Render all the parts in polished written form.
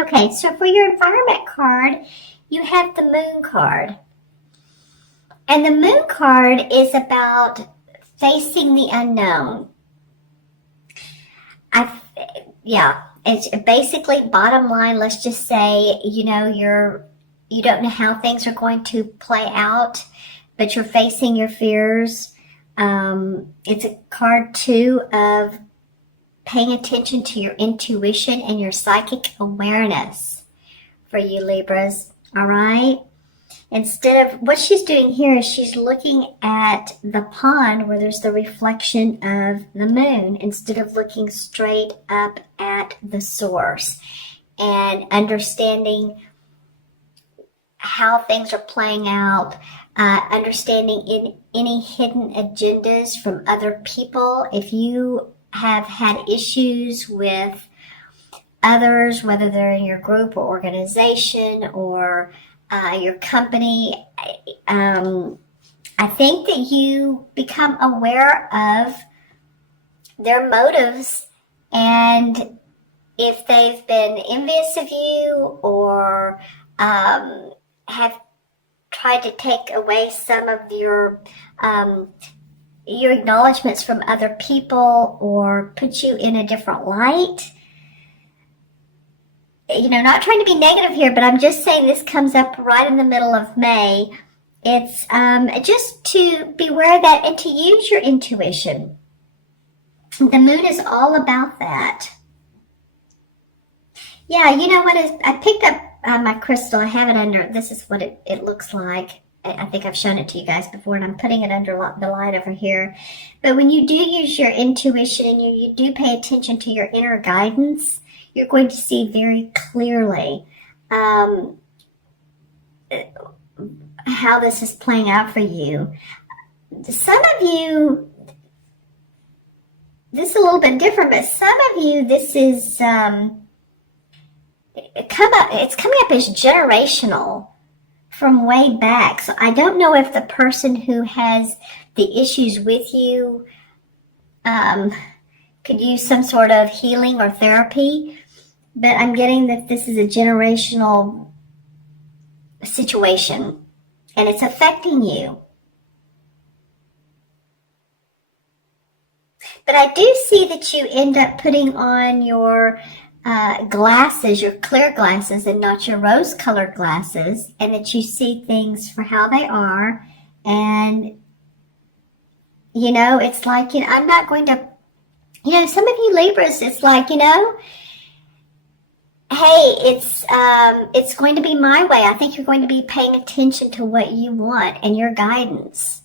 Okay, so for your environment card, you have the Moon card. And the Moon card is about facing the unknown. It's basically, bottom line, let's just say, you don't know how things are going to play out, but you're facing your fears. It's a card too of paying attention to your intuition and your psychic awareness for you Libras, all right? Instead of, what she's doing here is she's looking at the pond where there's the reflection of the moon instead of looking straight up at the source and understanding how things are playing out, understanding in any hidden agendas from other people. If you have had issues with others, whether they're in your group or organization or your company, I think that you become aware of their motives, and if they've been envious of you or have tried to take away some of your acknowledgments from other people or put you in a different light. Not trying to be negative here, but I'm just saying this comes up right in the middle of May. It's just to be aware of that and to use your intuition. The moon is all about that. Yeah, you know what? I picked up my crystal. I have it under, this is what it looks like. I think I've shown it to you guys before, and I'm putting it under the light over here. But when you do use your intuition and you do pay attention to your inner guidance, you're going to see very clearly how this is playing out for you. Some of you, this is a little bit different, but some of you, this is it's coming up as generational from way back. So I don't know if the person who has the issues with you could use some sort of healing or therapy, but I'm getting that this is a generational situation and it's affecting you. But I do see that you end up putting on your glasses, your clear glasses, and not your rose-colored glasses, and that you see things for how they are. And, it's like, I'm not going to, some of you Libras, it's like, hey, it's going to be my way. I think you're going to be paying attention to what you want and your guidance.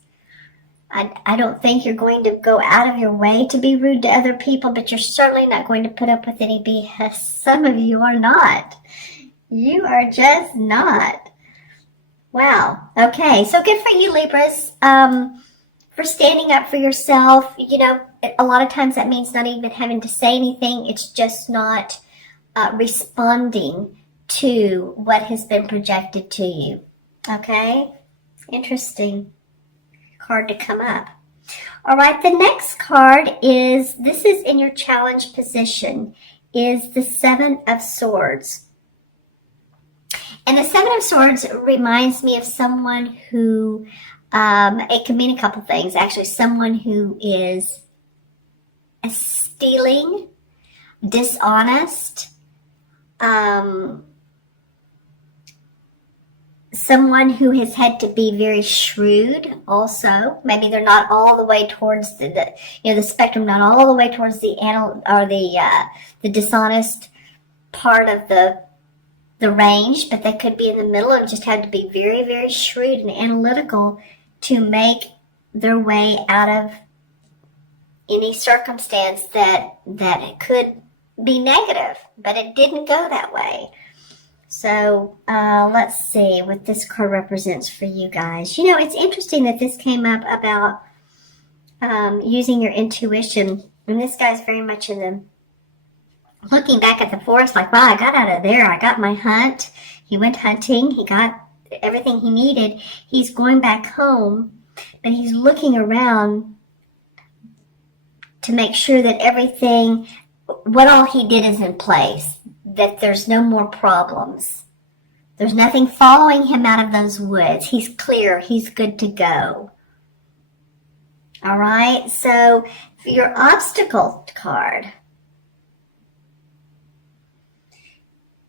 I don't think you're going to go out of your way to be rude to other people, but you're certainly not going to put up with any BS. Some of you are not. You are just not. Wow. Okay. So good for you, Libras, for standing up for yourself. A lot of times that means not even having to say anything. It's just not responding to what has been projected to you. Okay? Interesting card to come up. All right, the next card is, this is in your challenge position, is the Seven of Swords. And the Seven of Swords reminds me of someone who, it can mean a couple things, actually. Someone who is stealing, dishonest, someone who has had to be very shrewd also. Maybe they're not all the way towards the spectrum, not all the way towards the dishonest part of the range, but they could be in the middle and just had to be very, very shrewd and analytical to make their way out of any circumstance that could be negative, but it didn't go that way. So let's see what this card represents for you guys. It's interesting that this came up about using your intuition. And this guy's very much in the looking back at the forest like, wow, I got out of there. I got my hunt. He went hunting. He got everything he needed. He's going back home, but he's looking around to make sure that everything, what all he did is in place. that there's no more problems. There's nothing following him out of those woods. He's clear. He's good to go. All right. So for your obstacle card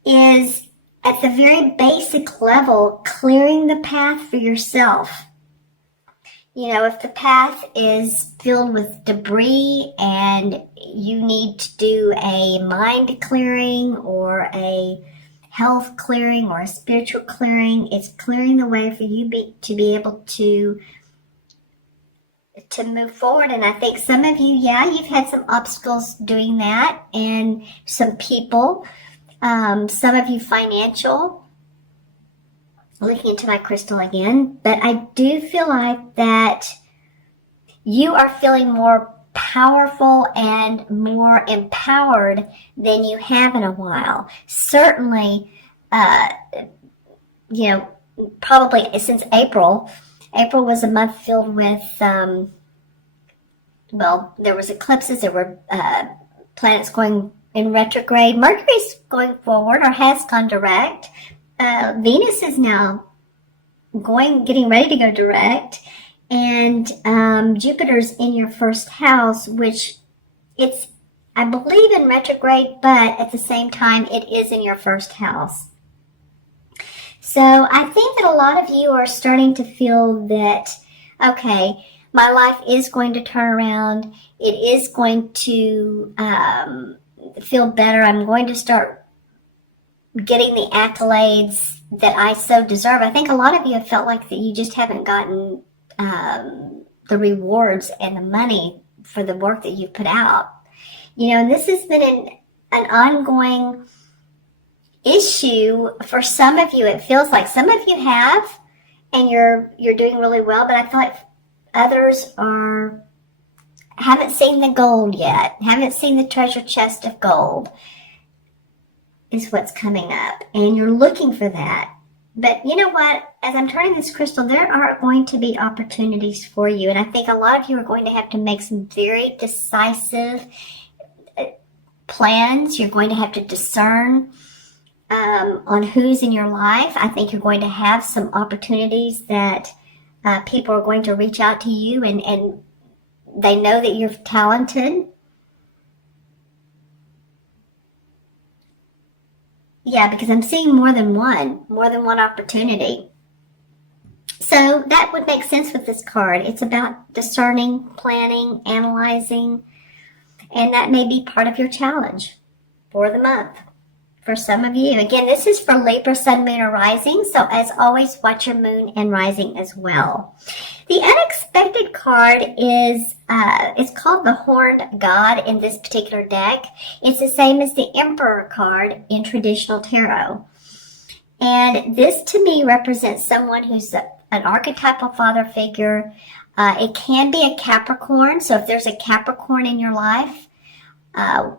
is at the very basic level, clearing the path for yourself. You know, if the path is filled with debris and you need to do a mind clearing or a health clearing or a spiritual clearing, it's clearing the way for you to be able to move forward. And I think some of you, you've had some obstacles doing that, and some people, some of you financial. Looking into my crystal again, but I do feel like that you are feeling more powerful and more empowered than you have in a while. Certainly, probably since April. April was a month filled with, there was eclipses, there were planets going in retrograde. Mercury's going forward or has gone direct. Venus is now getting ready to go direct, and Jupiter's in your first house, which it's, I believe, in retrograde, but at the same time, it is in your first house. So I think that a lot of you are starting to feel that, okay, my life is going to turn around. It is going to feel better. I'm going to start getting the accolades that I so deserve. I think a lot of you have felt like that you just haven't gotten the rewards and the money for the work that you've put out. You know, and this has been an ongoing issue for some of you. It feels like some of you have, and you're doing really well, but I feel like others haven't seen the gold yet, haven't seen the treasure chest of gold. Is what's coming up, and you're looking for that. But you know what? As I'm turning this crystal, there are going to be opportunities for you, and I think a lot of you are going to have to make some very decisive plans. You're going to have to discern on who's in your life. I think you're going to have some opportunities that people are going to reach out to you, and they know that you're talented. Yeah, because I'm seeing more than one opportunity. So that would make sense with this card. It's about discerning, planning, analyzing, and that may be part of your challenge for the month. For some of you, again, this is for Libra, Sun, Moon, or Rising. So as always, watch your Moon and Rising as well. The unexpected card is, it's called the Horned God in this particular deck. It's the same as the Emperor card in traditional tarot. And this to me represents someone who's an archetypal father figure. It can be a Capricorn. So if there's a Capricorn in your life,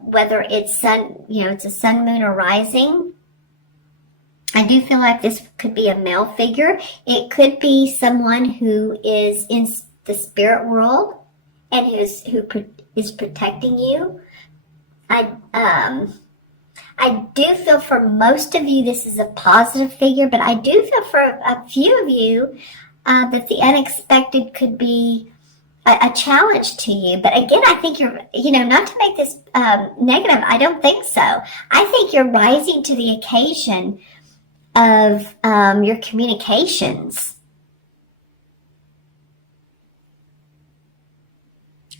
whether it's it's a sun, moon, or rising, I do feel like this could be a male figure. It could be someone who is in the spirit world and who is protecting you. I do feel for most of you this is a positive figure, but I do feel for a few of you that the unexpected could be a challenge to you. But again, I think you're, not to make this negative, I don't think so. I think you're rising to the occasion of your communications.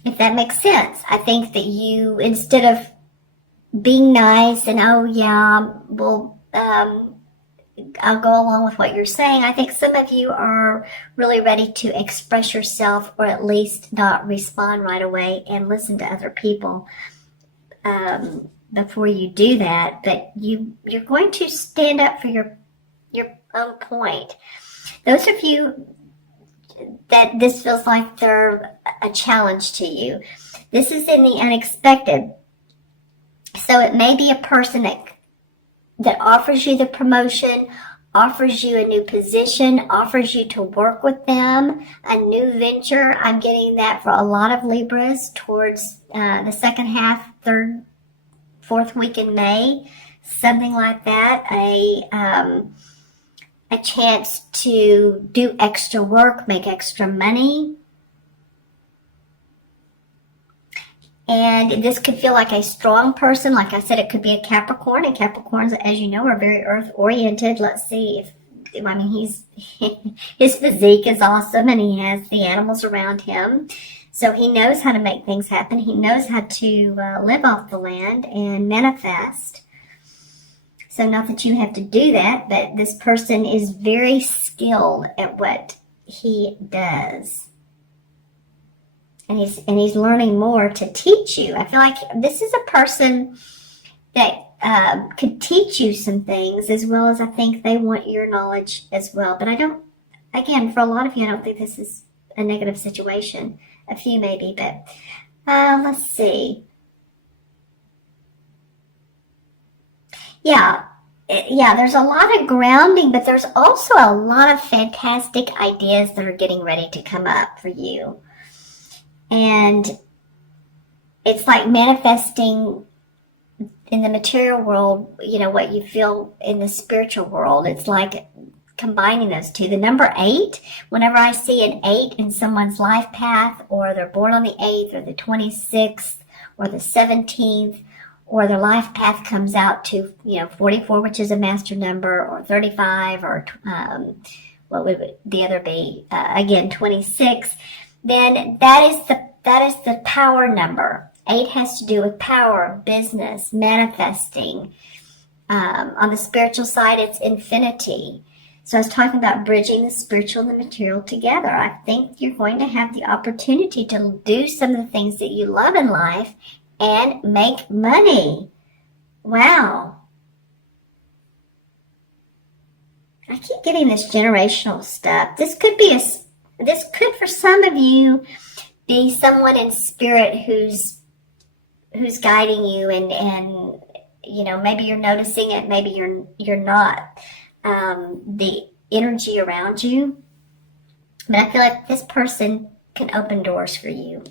If that makes sense. I think that you, instead of being nice and, I'll go along with what you're saying, I think some of you are really ready to express yourself, or at least not respond right away and listen to other people before you do that. But you're going to stand up for your own point. Those of you that this feels like they're a challenge to you, this is in the unexpected. So it may be a person that offers you the promotion, offers you a new position, offers you to work with them, a new venture. I'm getting that for a lot of Libras towards the second half, third, fourth week in May. something like that, a chance to do extra work, make extra money. And this could feel like a strong person. Like I said, it could be a Capricorn. And Capricorns, as you know, are very earth-oriented. Let's see if, I mean, his physique is awesome, and he has the animals around him. So he knows how to make things happen. He knows how to live off the land and manifest. So not that you have to do that, but this person is very skilled at what he does. And he's learning more to teach you. I feel like this is a person that could teach you some things, as well as I think they want your knowledge as well. But I don't, again, for a lot of you, I don't think this is a negative situation. A few maybe, but let's see. Yeah, there's a lot of grounding, but there's also a lot of fantastic ideas that are getting ready to come up for you. And it's like manifesting in the material world, you know, what you feel in the spiritual world. It's like combining those two. The number 8, whenever I see an 8 in someone's life path, or they're born on the 8th or the 26th or the 17th, or their life path comes out to, 44, which is a master number, or 35, or what would the other be? Again, 26. Then that is the power number. 8 has to do with power, business, manifesting. On the spiritual side, it's infinity. So I was talking about bridging the spiritual and the material together. I think you're going to have the opportunity to do some of the things that you love in life and make money. Wow. I keep getting this generational stuff. This could for some of you be someone in spirit who's guiding you, and maybe you're noticing it, maybe you're not. The energy around you. But I feel like this person can open doors for you.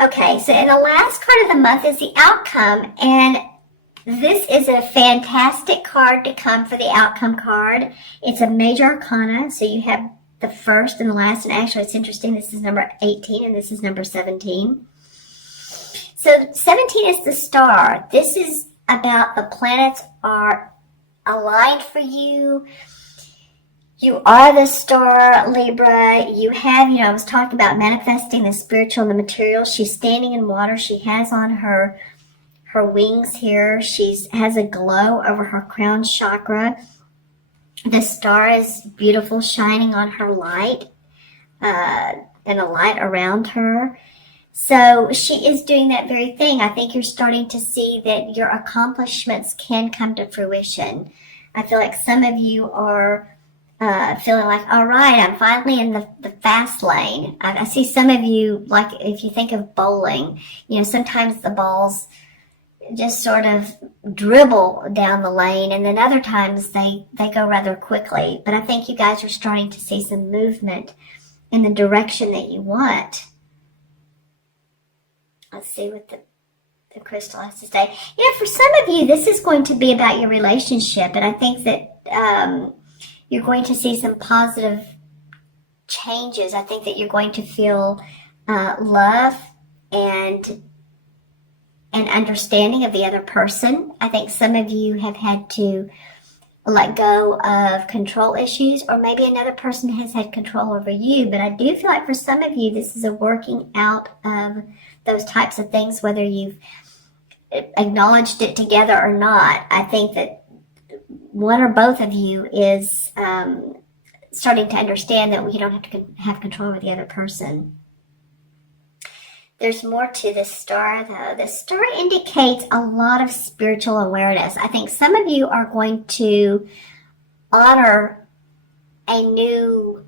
Okay, so in the last card of the month is the outcome, and this is a fantastic card to come for the outcome card. It's a major arcana, so you have the first and the last, and actually it's interesting, this is number 18 and this is number 17. So 17 is the star. This is about the planets are aligned for you. You are the star, Libra. You have, I was talking about manifesting the spiritual and the material. She's standing in water. She has on her wings here. She has a glow over her crown chakra. The star is beautiful, shining on her light, and a light around her. So she is doing that very thing. I think you're starting to see that your accomplishments can come to fruition. I feel like some of you are feeling like, all right, I'm finally in the fast lane. I see some of you, like if you think of bowling, sometimes the balls just sort of dribble down the lane, and then other times they go rather quickly. But I think you guys are starting to see some movement in the direction that you want. Let's see what the crystal has to say. For some of you, this is going to be about your relationship, and I think that you're going to see some positive changes. I think that you're going to feel love and understanding of the other person. I think some of you have had to let go of control issues, or maybe another person has had control over you. But I do feel like for some of you, this is a working out of those types of things, whether you've acknowledged it together or not. I think that one or both of you is starting to understand that you don't have to have control over the other person. There's more to this star, though. The star indicates a lot of spiritual awareness. I think some of you are going to honor a new,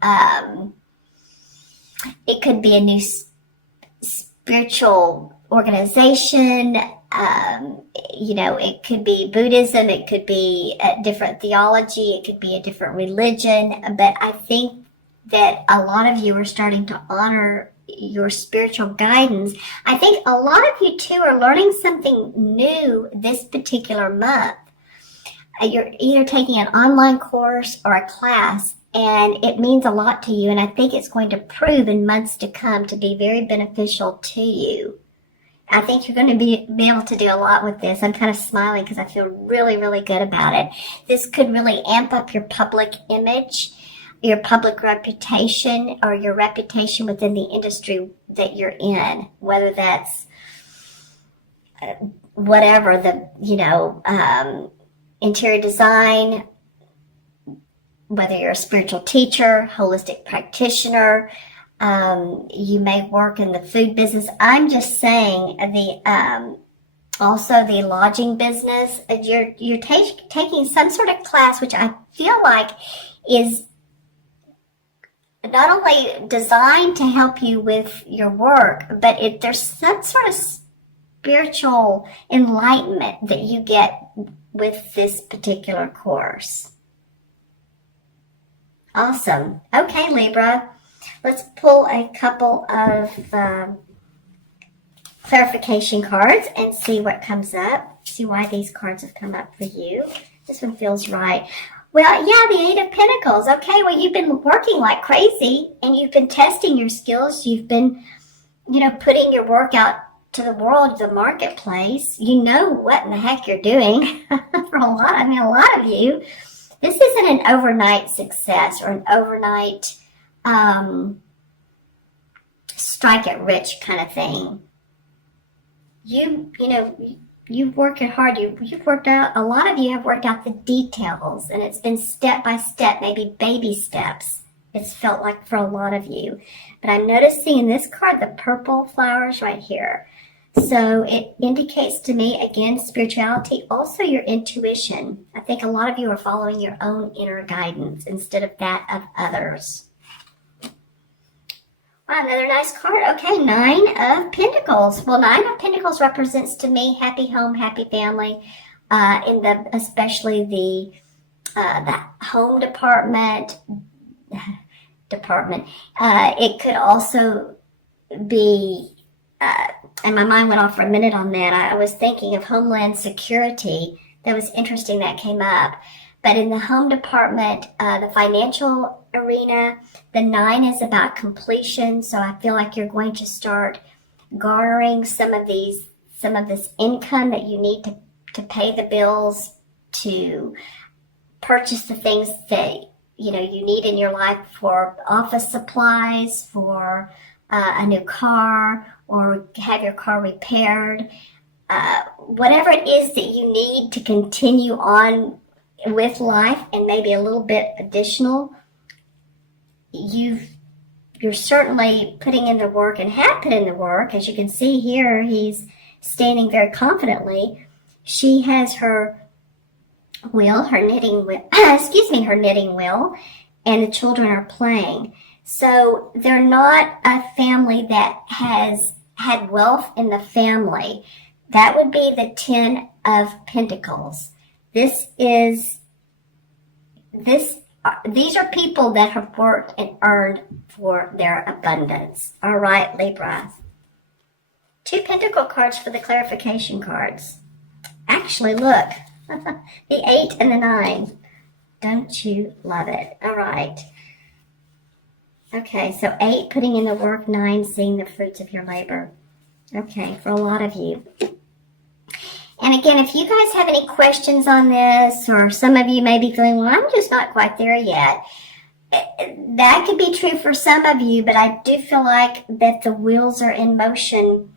it could be a new spiritual organization. It could be Buddhism, it could be a different theology, it could be a different religion. But I think that a lot of you are starting to honor your spiritual guidance. I think a lot of you too are learning something new this particular month. you're either taking an online course or a class, and it means a lot to you, and I think it's going to prove in months to come to be very beneficial to you. I think you're going to be able to do a lot with this. I'm kind of smiling because I feel really, really good about it. This could really amp up your public image, your public reputation, or your reputation within the industry that you're in, whether that's whatever interior design, whether you're a spiritual teacher, holistic practitioner, you may work in the food business. I'm just saying also the lodging business. You're taking some sort of class, which I feel like is not only designed to help you with your work, but there's some sort of spiritual enlightenment that you get with this particular course. Awesome. Okay, Libra. Let's pull a couple of clarification cards and see what comes up. See why these cards have come up for you. This one feels right. Well, yeah, the Eight of Pentacles. Okay, well, you've been working like crazy, and you've been testing your skills. You've been, putting your work out to the world, the marketplace. You know what in the heck you're doing for a lot of you. This isn't an overnight success or an overnight strike it rich kind of thing. You've worked hard. You've worked out, a lot of you have worked out the details, and it's been step by step, maybe baby steps. It's felt like for a lot of you. But I'm noticing in this card, the purple flowers right here. So it indicates to me, again, spirituality, also your intuition. I think a lot of you are following your own inner guidance instead of that of others. Wow, another nice card. Okay, Nine of Pentacles. Well, Nine of Pentacles represents to me happy home, happy family, especially the home department. It could also be, and my mind went off for a minute on that. I was thinking of Homeland Security. That was interesting that came up. But in the home department, the financial arena, the 9 is about completion. So I feel like you're going to start garnering some of this income that you need to pay the bills, to purchase the things that you need in your life, for office supplies, for a new car, or have your car repaired. Whatever it is that you need to continue on with life, and maybe a little bit additional, you're certainly putting in the work and have put in the work. As you can see here, he's standing very confidently. She has her knitting wheel, her knitting wheel, and the children are playing. So they're not a family that has had wealth in the family. That would be the 10 of Pentacles. These are people that have worked and earned for their abundance. All right, Libra. 2 Pentacle cards for the clarification cards. Actually, look, the 8 and the 9. Don't you love it? All right. Okay, so 8, putting in the work, 9, seeing the fruits of your labor. Okay, for a lot of you. And again, if you guys have any questions on this, or some of you may be feeling, well, I'm just not quite there yet. That could be true for some of you, but I do feel like that the wheels are in motion.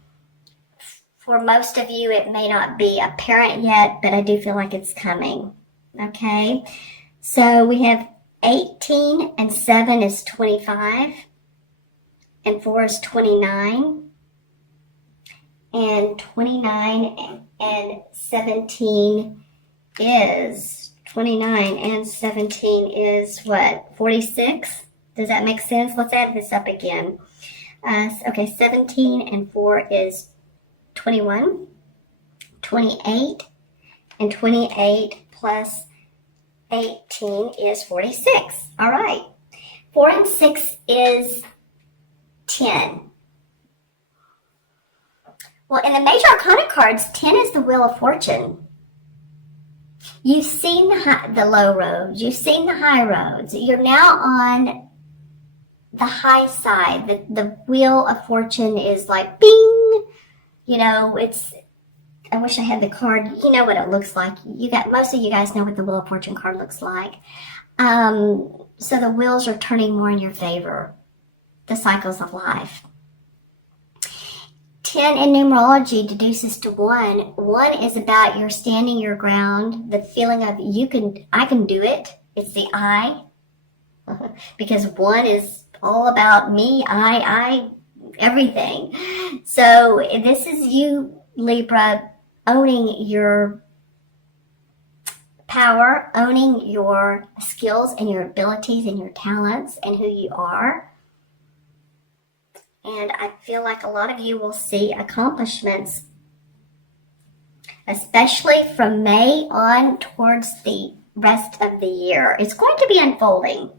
For most of you, it may not be apparent yet, but I do feel like it's coming. Okay? So we have 18 and 7 is 25, and 4 is 29, and 29 and 17 is 29 and 17 is what? 46? Does that make sense? Let's add this up again. Okay, 17 and 4 is 21, 28, and 28 plus 18 is 46. All right. 4 and 6 is 10. Well, in the Major Arcana cards, 10 is the Wheel of Fortune. You've seen the low roads. You've seen the high roads. You're now on the high side. The wheel of fortune is like bing. You know, I wish I had the card. You know what it looks like. Most of you guys know what the wheel of fortune card looks like. So the wheels are turning more in your favor. The cycles of life. 10 in numerology deduces to 1. 1 is about your standing your ground, the feeling of I can do it. It's the I. Because 1 is all about me, I, everything. So this is you, Libra, owning your power, owning your skills and your abilities and your talents and who you are. And I feel like a lot of you will see accomplishments, especially from May on towards the rest of the year. It's going to be unfolding.